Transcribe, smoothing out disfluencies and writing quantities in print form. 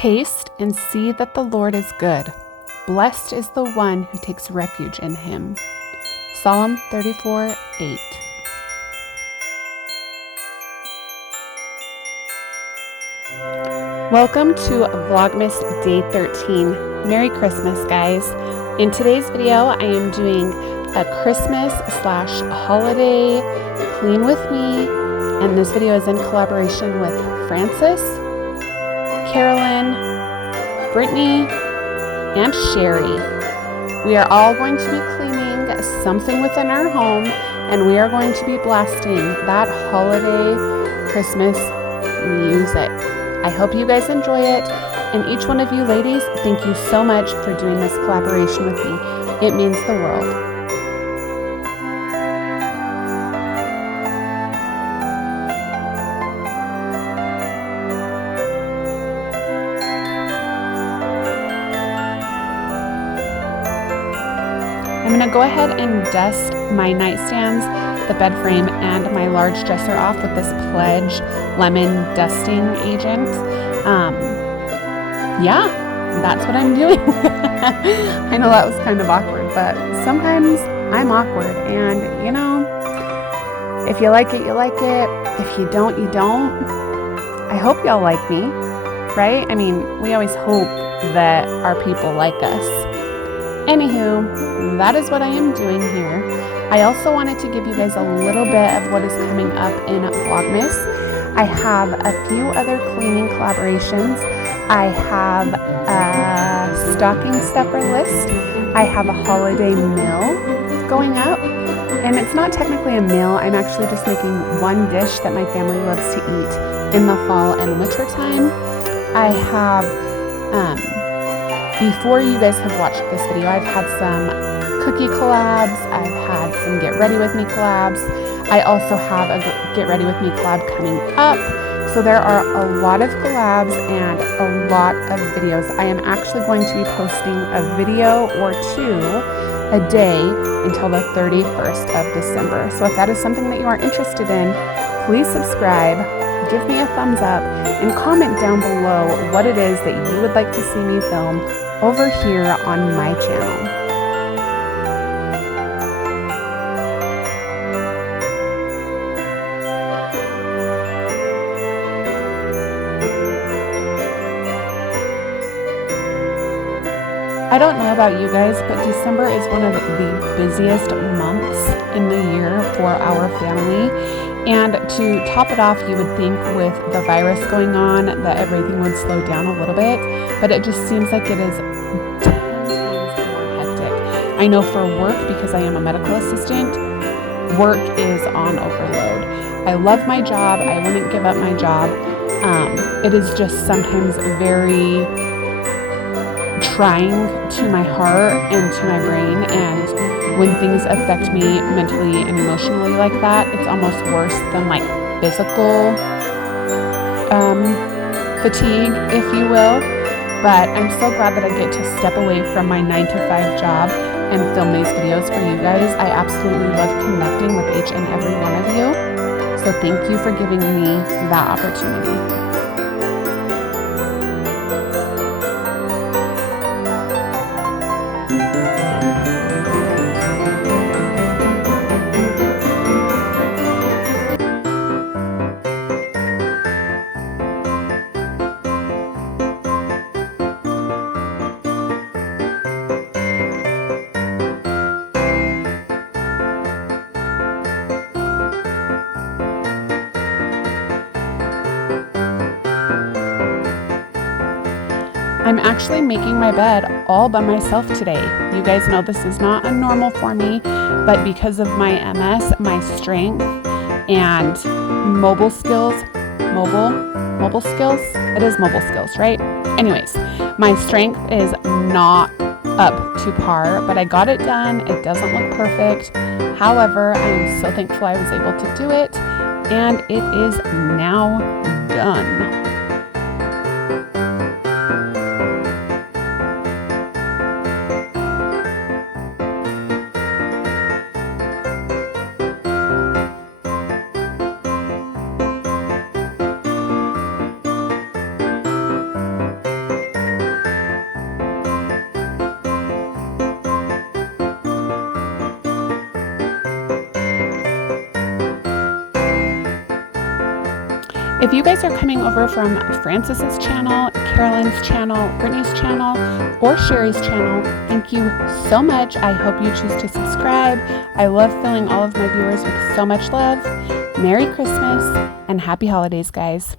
Taste and see that the Lord is good. Blessed is the one who takes refuge in him. Psalm 34:8. Welcome to Vlogmas Day 13. Merry Christmas, guys. In today's video, I am doing a Christmas/holiday clean with me, and this video is in collaboration with Francis, Carolyn, Brittany, and Sherry. We are all going to be cleaning something within our home, and we are going to be blasting that holiday Christmas music. I hope you guys enjoy it, and each one of you ladies, thank you so much for doing this collaboration with me. It means the world. I'm going to go ahead and dust my nightstands, the bed frame, and my large dresser off with this Pledge lemon dusting agent. Yeah, that's what I'm doing. I know that was kind of awkward, but sometimes I'm awkward, and you know, if you like it, you like it. If you don't, you don't. I hope y'all like me, right? I mean, we always hope that our people like us. Anywho, that is what I am doing here. I also wanted to give you guys a little bit of what is coming up in Vlogmas. I have a few other cleaning collaborations. I have a stocking stuffer list. I have a holiday meal going up. And it's not technically a meal. I'm actually just making one dish that my family loves to eat in the fall and winter time. I have, before you guys have watched this video, I've had some cookie collabs. I've had some Get Ready With Me collabs. I also have a Get Ready With Me collab coming up. So there are a lot of collabs and a lot of videos. I am actually going to be posting a video or two a day until the 31st of December. So if that is something that you are interested in, please subscribe, give me a thumbs up, and comment down below what it is that you would like to see me film over here on my channel. I don't know about you guys, but December is one of the busiest months in the year for our family. And to top it off, you would think with the virus going on that everything would slow down a little bit, but it just seems like it is 10 times more hectic. I know for work, because I am a medical assistant, work is on overload. I love my job. I wouldn't give up my job. It is just sometimes very trying to my heart and to my brain, and when things affect me mentally and emotionally like that, it's almost worse than like physical fatigue, if you will. But I'm so glad that I get to step away from my 9-to-5 job and film these videos for you guys. I absolutely love connecting with each and every one of you, so thank you for giving me that opportunity. I'm actually making my bed all by myself today. You guys know this is not a normal for me, but because of my MS, my strength and mobile skills, it is mobile skills, right? Anyways, my strength is not up to par, but I got it done. It doesn't look perfect. However, I am so thankful I was able to do it, and it is now done. If you guys are coming over from Frances's channel, Carolyn's channel, Brittany's channel, or Sherry's channel, thank you so much. I hope you choose to subscribe. I love filling all of my viewers with so much love. Merry Christmas and happy holidays, guys.